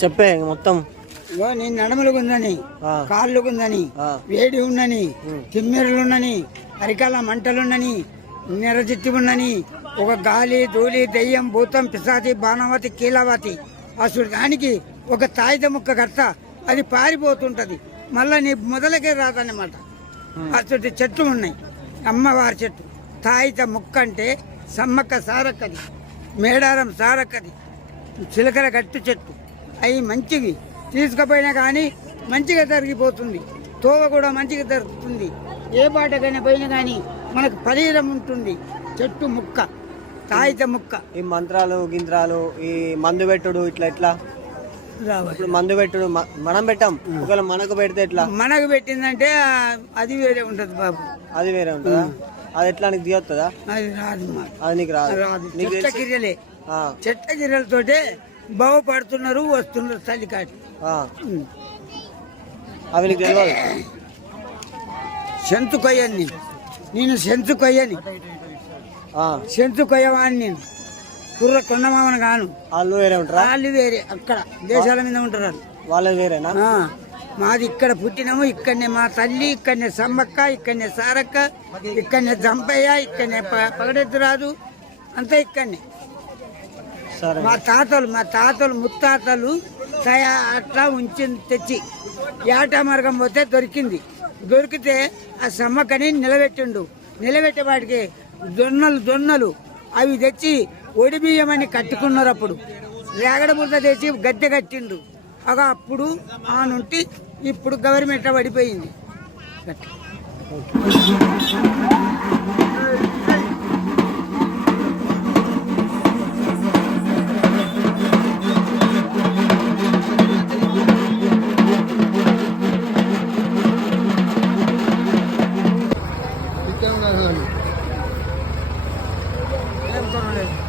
చెప్పే మొత్తం. నీ నడమలకు ఉందని, కాళ్ళకు ఉందని, వేడి ఉందని, తిమ్మెరలుండని, అరికాల మంటలుండని, నెరజిత్తి ఉండని, ఒక గాలి ధూళి దెయ్యం భూతం పిశాచి బాణవతి కీలవతి అసలు దానికి ఒక తాయిత ముక్క కట్ట అది పారిపోతుంటది, మళ్ళా నీ మొదలకే రాదన్నమాట. అసలు చెట్లు ఉన్నాయి, అమ్మవారి చెట్టు. తాయిత ముక్క అంటే సమ్మక్క సారక్కది, మేడారం సారక్కది, చిలకల గట్టు చెట్టు. అవి మంచివి, తీసుకుపోయినా కానీ మంచిగా జరిగిపోతుంది. తోవ కూడా మంచిగా దొరుకుతుంది. ఏ బాటకైనా పోయినా కానీ మనకు పరీరం ఉంటుంది. చెట్టు ముక్క, తాయిత ముక్క. ఈ మంత్రాలు గింత్రాలు, ఈ మందు పెట్టుడు ఇట్లా ఎట్లా? ఇప్పుడు మందు పెట్టుడు మనం పెట్టాం, ఒకవేళ మనకు పెడితే ఎట్లా? మనకు పెట్టిందంటే అది వేరే ఉంటది బాబు. అది వేరే ఉంటుందా? అది ఎట్లా నీకు దిగొస్తుందా? అది రాదు, అది నీకు రాదు. చెట్ల గిర్రెలే, చెట్ల గిర్రెలతోటే బాగుపడుతున్నారు, వస్తున్నారు చలికాటి. అవి నీకు తెలియదు. సెంతు కొయ్యని నేను, సెంతు కొయ్యని, సెంతు కొయ్యవాన్ని నేను. కుర్ర కొండమామని కాను. వాళ్ళు వేరే ఉంటారా? వాళ్ళు వేరే, అక్కడ దేశాల మీద ఉంటారు వాళ్ళు వేరేనా? మాది ఇక్కడ పుట్టినాము, ఇక్కడనే మా తల్లి, ఇక్కడనే సమ్మక్క, ఇక్కడనే సారక్క, ఇక్కడనే జంపయ్య, ఇక్కడనే పగడెత్తురాదు, అంతా ఇక్కడనే. మా తాతలు ముత్తాతలు అట్లా ఉంచి తెచ్చి ఏటా మార్గం పోతే దొరికితే ఆ సమ్మక్కని నిలబెట్టే వాడికి జొన్నలు అవి తెచ్చి ఒడి బియ్యమని కట్టుకున్నారు. అప్పుడు రేగడ బుద్ధ తెచ్చి గద్దె కట్టిండు. అప్పుడు ఆ నుండి ఇప్పుడు గవర్నమెంట్ పడిపోయింది. ఏం